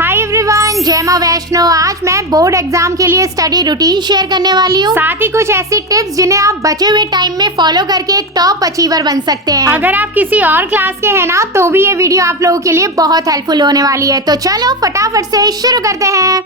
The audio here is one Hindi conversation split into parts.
हाय एवरीवन, जय मां वैष्णो। आज मैं बोर्ड एग्जाम के लिए स्टडी रूटीन शेयर करने वाली हूँ, साथ ही कुछ ऐसी टिप्स जिन्हें आप बचे हुए टाइम में फॉलो करके एक टॉप अचीवर बन सकते हैं। अगर आप किसी और क्लास के हैं ना, तो भी ये वीडियो आप लोगों के लिए बहुत हेल्पफुल होने वाली है। तो चलो फटाफट से शुरू करते हैं।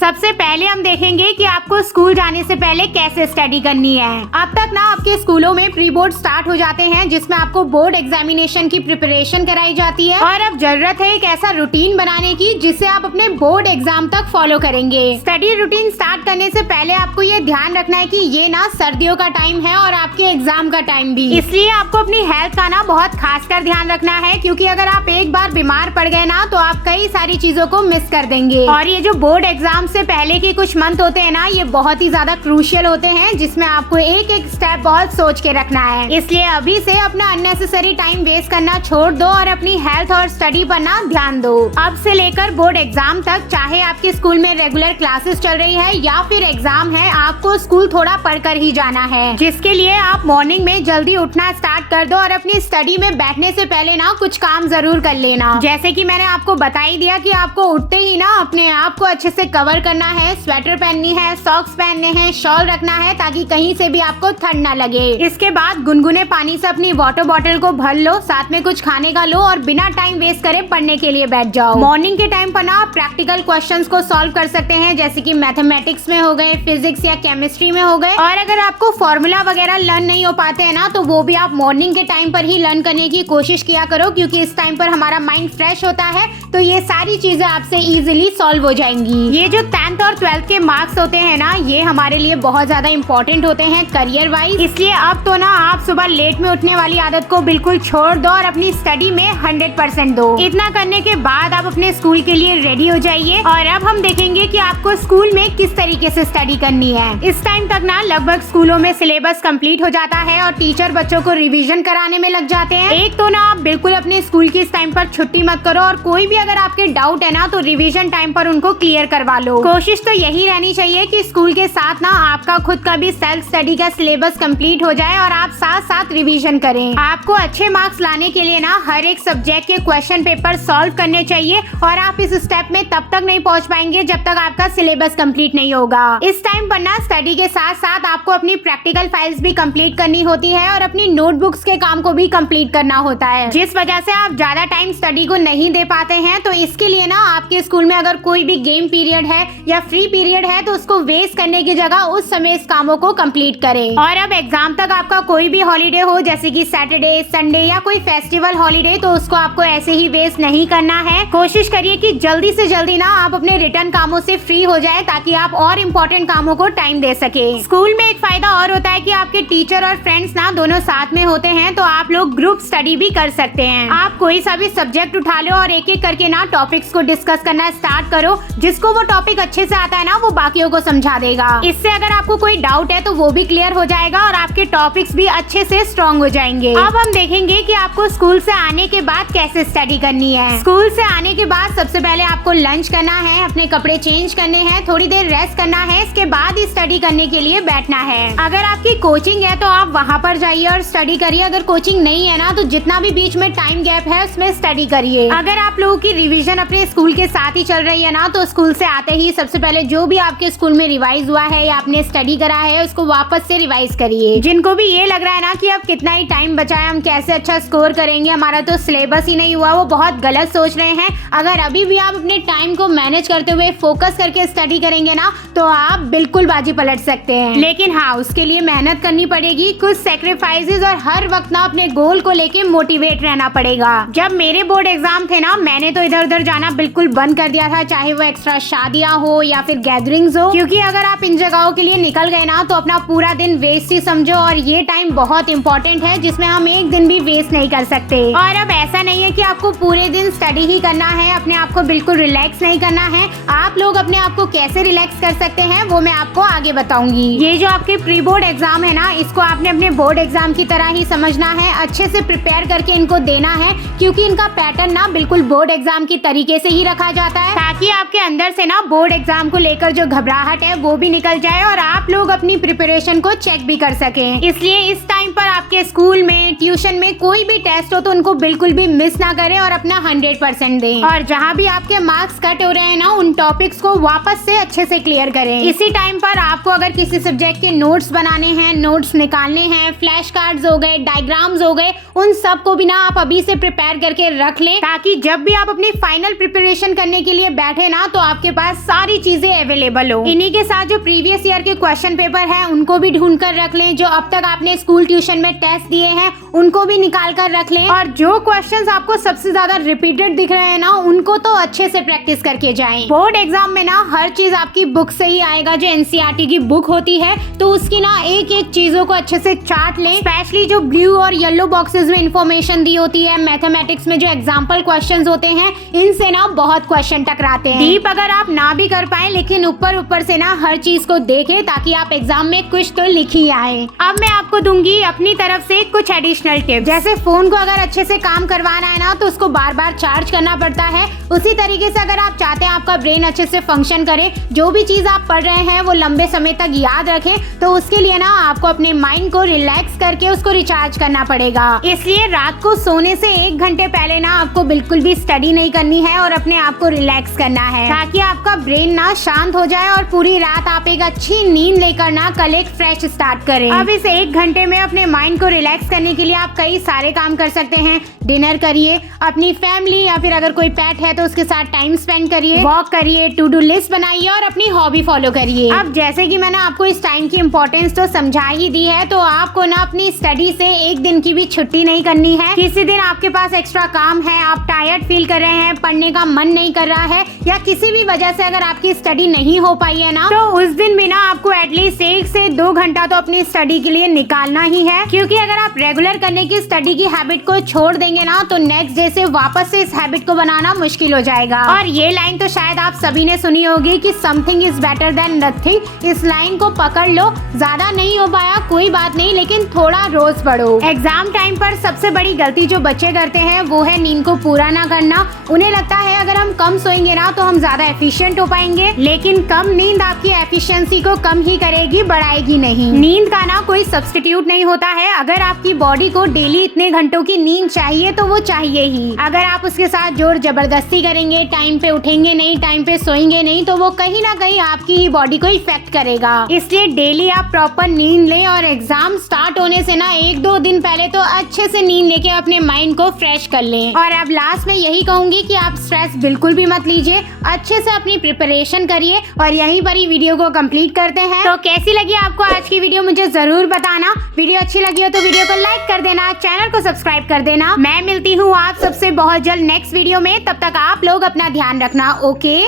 सबसे पहले हम देखेंगे कि आपको स्कूल जाने से पहले कैसे स्टडी करनी है। अब तक ना आपके स्कूलों में प्री बोर्ड स्टार्ट हो जाते हैं, जिसमें आपको बोर्ड एग्जामिनेशन की प्रिपरेशन कराई जाती है और अब जरूरत है एक ऐसा रूटीन बनाने की जिससे आप अपने बोर्ड एग्जाम तक फॉलो करेंगे। स्टडी रूटीन स्टार्ट करने से पहले आपको ये ध्यान रखना है कि ये ना सर्दियों का टाइम है और आपके एग्जाम का टाइम भी, इसलिए आपको अपनी हेल्थ का ना बहुत खासकर ध्यान रखना है, क्योंकि अगर आप एक बार बीमार पड़ गए ना तो आप कई सारी चीजों को मिस कर देंगे। और ये जो बोर्ड एग्जाम से पहले के कुछ मंथ होते हैं ना, ये बहुत ही ज्यादा क्रूशियल होते हैं, जिसमें आपको एक एक स्टेप बहुत सोच के रखना है। इसलिए अभी से अपना अननेसेसरी टाइम वेस्ट करना छोड़ दो और अपनी हेल्थ और स्टडी पर ना ध्यान दो। अब से लेकर बोर्ड एग्जाम तक, चाहे आपके स्कूल में रेगुलर क्लासेस चल रही है या फिर एग्जाम है, आपको स्कूल थोड़ा पढ़कर ही जाना है, जिसके लिए आप मॉर्निंग में जल्दी उठना स्टार्ट कर दो और अपनी स्टडी में बैठने से पहले ना कुछ काम जरूर कर लेना। जैसे कि मैंने आपको बता ही दिया कि आपको उठते ही ना अपने आप को अच्छे से कवर करना है, स्वेटर पहननी है, सॉक्स पहनने हैं, शॉल रखना है ताकि कहीं से भी आपको ठंड ना लगे। इसके बाद गुनगुने पानी से अपनी वाटर बॉटल को भर लो, साथ में कुछ खाने का लो और बिना टाइम वेस्ट करे पढ़ने के लिए बैठ जाओ। मॉर्निंग के टाइम पर ना आप प्रैक्टिकल क्वेश्चंस को सॉल्व कर सकते हैं, जैसे कि मैथमेटिक्स में हो गए, फिजिक्स या केमिस्ट्री में हो गए। और अगर आपको फॉर्मूला वगैरह लर्न नहीं हो पाते हैं ना, तो वो भी आप मॉर्निंग के टाइम पर ही लर्न करने की कोशिश किया करो, क्योंकि इस टाइम पर हमारा माइंड फ्रेश होता है, तो ये सारी चीजें आपसे इजिली सॉल्व हो जाएंगी। ये जो 10th और 12th के मार्क्स होते हैं ना, ये हमारे लिए बहुत ज्यादा इंपॉर्टेंट होते हैं करियर वाइज, इसलिए अब तो ना आप सुबह लेट में उठने वाली आदत को बिल्कुल छोड़ दो और अपनी स्टडी में 100% दो। इतना करने के बाद आप अपने स्कूल के लिए रेडी हो जाइए। और अब हम देखेंगे कि आपको स्कूल में किस तरीके से स्टडी करनी है। इस टाइम तक ना लगभग स्कूलों में सिलेबस कंप्लीट हो जाता है और टीचर बच्चों को रिवीजन कराने में लग जाते हैं। एक तो ना आप बिल्कुल अपने स्कूल की इस टाइम पर छुट्टी मत करो, और कोई भी अगर आपके डाउट है ना, तो रिवीजन टाइम पर उनको क्लियर करवा लो। कोशिश तो यही रहनी चाहिए कि स्कूल के साथ ना आपका खुद का भी सेल्फ स्टडी का सिलेबस कंप्लीट हो जाए और आप साथ साथ रिवीजन करें। आपको अच्छे मार्क्स लाने के लिए ना हर एक सब्जेक्ट के क्वेश्चन पेपर सॉल्व करने चाहिए, और आप इस स्टेप में तब तक नहीं पहुंच पाएंगे जब तक आपका सिलेबस कंप्लीट नहीं होगा। इस टाइम पर ना स्टडी के साथ साथ आपको अपनी प्रैक्टिकल फाइल्स भी कंप्लीट करनी होती है और अपनी नोटबुक्स के काम को भी कंप्लीट करना होता है, जिस वजह से आप ज्यादा टाइम स्टडी को नहीं दे पाते हैं। तो इसके लिए ना आपके स्कूल में अगर कोई भी गेम पीरियड है या फ्री पीरियड है, तो उसको वेस्ट करने की जगह उस समय इस कामों को कंप्लीट करें। और अब एग्जाम तक आपका कोई भी हॉलीडे हो, जैसे कि सैटरडे, संडे या कोई फेस्टिवल हॉलीडे, तो उसको आपको ऐसे ही वेस्ट नहीं करना है। कोशिश करिए कि जल्दी से जल्दी ना आप अपने रिटर्न कामों से फ्री हो जाए, ताकि आप और इम्पोर्टेंट कामों को टाइम दे सके। स्कूल में एक फायदा और होता है कि आपके टीचर और फ्रेंड्स ना दोनों साथ में होते हैं, तो आप लोग ग्रुप स्टडी भी कर सकते हैं। आप कोई सा भी सब्जेक्ट उठा लो और एक एक करके ना टॉपिक्स को डिस्कस करना स्टार्ट करो। जिसको वो टॉपिक अच्छे से आता है ना, वो बाकियों को समझा देगा। इससे अगर आपको कोई डाउट है तो वो भी क्लियर हो जाएगा और आपके टॉपिक्स भी अच्छे से स्ट्रॉन्ग हो जाएंगे। अब हम देखेंगे कि आपको स्कूल से आने के बाद कैसे स्टडी करनी है। स्कूल से आने के बाद सबसे पहले आपको लंच करना है, अपने कपड़े चेंज करने हैं, थोड़ी देर रेस्ट करना है, इसके बाद ही स्टडी करने के लिए बैठना है। अगर आपकी कोचिंग है तो आप वहाँ पर जाइए और स्टडी करिए। अगर कोचिंग नहीं है ना, तो जितना भी बीच में टाइम गैप है उसमें स्टडी करिए। अगर आप लोगों की रिविजन अपने स्कूल के साथ ही चल रही है ना, तो स्कूल से आते ही सबसे पहले जो भी आपके स्कूल में रिवाइज हुआ है या आपने स्टडी करा है, उसको वापस से रिवाइज करिए। जिनको भी ये लग रहा है ना कि अब कितना ही टाइम बचा है, हम कैसे अच्छा स्कोर करेंगे, हमारा तो सिलेबस ही नहीं हुआ, वो बहुत गलत सोच रहे हैं। अगर अभी भी आप अपने टाइम को मैनेज करते हुए फोकस करके स्टडी करेंगे ना, तो आप बिल्कुल बाजी पलट सकते हैं। लेकिन हाँ, उसके लिए मेहनत करनी पड़ेगी, कुछ सेक्रीफाइसेस, और हर वक्त ना अपने गोल को लेके मोटिवेट रहना पड़ेगा। जब मेरे बोर्ड एग्जाम थे ना, मैंने तो इधर उधर जाना बिल्कुल बंद कर दिया था, चाहे वो एक्स्ट्रा शादियां हो या फिर गैदरिंग्स हो, क्योंकि अगर आप इन जगहों के लिए निकल गए ना, तो अपना पूरा दिन वेस्ट ही समझो। और ये टाइम बहुत इंपॉर्टेंट है, जिसमें हम एक दिन भी वेस्ट नहीं कर सकते। और अब ऐसा नहीं है कि आपको पूरे दिन स्टडी ही करना है, अपने आप को बिल्कुल रिलैक्स नहीं करना है। आप लोग अपने आप को कैसे रिलैक्स कर सकते हैं, वो मैं आपको आगे बताऊंगी। ये जो आपके प्री बोर्ड एग्जाम है ना, इसको आपने अपने बोर्ड एग्जाम की तरह ही समझना है, अच्छे से प्रिपेयर करके इनको देना है, क्योंकि इनका पैटर्न ना बिल्कुल बोर्ड एग्जाम की तरीके से ही रखा जाता है, ताकि आपके अंदर से ना बोर्ड एग्जाम को लेकर जो घबराहट है वो भी निकल जाए और आप लोग अपनी प्रिपरेशन को चेक भी कर सकें। इसलिए इस टाइम पर आपके स्कूल में, ट्यूशन में कोई भी टेस्ट हो तो उनको बिल्कुल भी मिस ना करें और अपना 100% दें। और जहाँ भी आपके मार्क्स कट हो रहे हैं ना, उन टॉपिक्स को वापस से अच्छे से क्लियर करें। इसी टाइम पर आपको अगर किसी सब्जेक्ट के नोट्स बनाने हैं, नोट्स निकालने हैं, फ्लैश कार्ड्स हो गए, डायग्राम्स हो गए, उन सब को भी ना आप अभी से प्रिपेयर करके रख लें, ताकि जब भी आप अपनी फाइनल प्रिपरेशन करने के लिए बैठे ना तो आपके पास सारी चीजें अवेलेबल हो। इन्हीं के साथ जो प्रीवियस ईयर के क्वेश्चन पेपर है उनको भी ढूंढ कर रख लें। जो अब तक आपने स्कूल ट्यूशन में टेस्ट दिए हैं उनको भी निकाल कर रख लें। और जो क्वेश्चंस आपको सबसे ज्यादा रिपीटेड दिख रहे हैं ना, उनको तो अच्छे से प्रैक्टिस करके जाएं। बोर्ड एग्जाम में ना हर चीज आपकी बुक से ही आएगा। जो एनसीईआरटी की बुक होती है तो उसकी ना एक एक चीजों को अच्छे से चार्ट लें। स्पेशली जो ब्लू और येलो बॉक्सेस में इंफॉर्मेशन दी होती है, मैथमेटिक्स में जो एग्जाम्पल क्वेश्चंस होते हैं, इनसे ना बहुत क्वेश्चन टकराते हैं। डीप अगर आप ना भी कर पाए, लेकिन ऊपर ऊपर से ना हर चीज को देखें, ताकि आप एग्जाम में कुछ तो लिख ही आए। अब मैं आपको दूंगी अपनी तरफ से कुछ एडिशनल टिप्स। जैसे फोन को अगर अच्छे से काम करवाना है ना तो उसको बार बार चार्ज करना पड़ता है। उसी तरीके से अगर आप चाहते हैं आपका ब्रेन अच्छे से फंक्शन करे, जो भी चीज आप पढ़ रहे हैं वो लंबे समय तक याद रखें, तो उसके लिए ना आपको अपने माइंड को रिलैक्स करके उसको रिचार्ज करना पड़ेगा। इसलिए रात को सोने से 1 घंटे पहले ना आपको बिल्कुल भी स्टडी नहीं करनी है और अपने आप को रिलैक्स करना है, ताकि आपका ब्रेन ना शांत हो जाए और पूरी रात आप एक अच्छी नींद लेकर ना कल एक फ्रेश स्टार्ट करें। अब इस 1 घंटे में अपने माइंड को रिलैक्स करने के लिए आप कई सारे काम कर सकते हैं। डिनर करिए, अपनी फैमिली या फिर अगर कोई पेट है तो उसके साथ टाइम स्पेंड करिए, वॉक करिए, टू डू लिस्ट बनाइए और अपनी हॉबी फॉलो करिए। अब जैसे कि मैंने आपको इस टाइम की इम्पोर्टेंस तो समझा ही दी है, तो आपको ना अपनी स्टडी से 1 दिन की भी छुट्टी नहीं करनी है। किसी दिन आपके पास एक्स्ट्रा काम है, आप टायर्ड फील कर रहे हैं, पढ़ने का मन नहीं कर रहा है, या किसी भी वजह से अगर आपकी स्टडी नहीं हो पाई है ना, तो उस दिन भी ना आपको एटलीस्ट 1 से 2 घंटा तो अपनी स्टडी के लिए निकालना ही है। क्योंकि अगर आप रेगुलर करने की स्टडी की हैबिट को छोड़ देंगे ना, तो नेक्स्ट डे से वापस से इस हैबिट को बनाना मुश्किल हो जाएगा। और ये लाइन तो शायद आप सभी ने सुनी होगी कि something is better than nothing. इस लाइन को पकड़ लो। ज्यादा नहीं हो पाया कोई बात नहीं, लेकिन थोड़ा रोज पढ़ो। एग्जाम टाइम पर सबसे बड़ी गलती जो बच्चे करते हैं वो है नींद को पूरा ना करना। उन्हें लगता है अगर हम कम सोएंगे ना तो हम ज्यादा एफिशिएंट हो पाएंगे, लेकिन कम नींद आपकी एफिशिएंसी को कम ही करेगी, बढ़ाएगी नहीं। नींद का ना कोई सब्स्टिट्यूट नहीं होता है। अगर आपकी बॉडी को डेली इतने घंटों की नींद चाहिए तो वो चाहिए ही। अगर आप उसके साथ जोर जबरदस्ती करेंगे, टाइम पे उठेंगे नहीं, टाइम पे सोएंगे नहीं, तो वो कहीं ना कहीं आपकी ही बॉडी को इफेक्ट करेगा। इसलिए डेली आप प्रॉपर नींद लें और एग्जाम स्टार्ट होने से ना 1-2 दिन पहले तो अच्छे से नींद लेके अपने माइंड को फ्रेश कर लें। और अब लास्ट में यही कहूंगी कि आप स्ट्रेस बिल्कुल भी मत लीजिए, अच्छे से अपनी प्रिपरेशन करिए। और यहीं पर ही वीडियो को कंप्लीट करते हैं। तो कैसी लगी आपको आज की वीडियो मुझे जरूर बताना। वीडियो अच्छी लगी हो तो वीडियो को लाइक कर देना, चैनल को सब्सक्राइब कर देना। मैं मिलती हूँ आप सबसे बहुत जल्द नेक्स्ट वीडियो में। तब तक आप लोग अपना ध्यान रखना। Okay,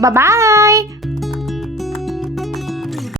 bye bye.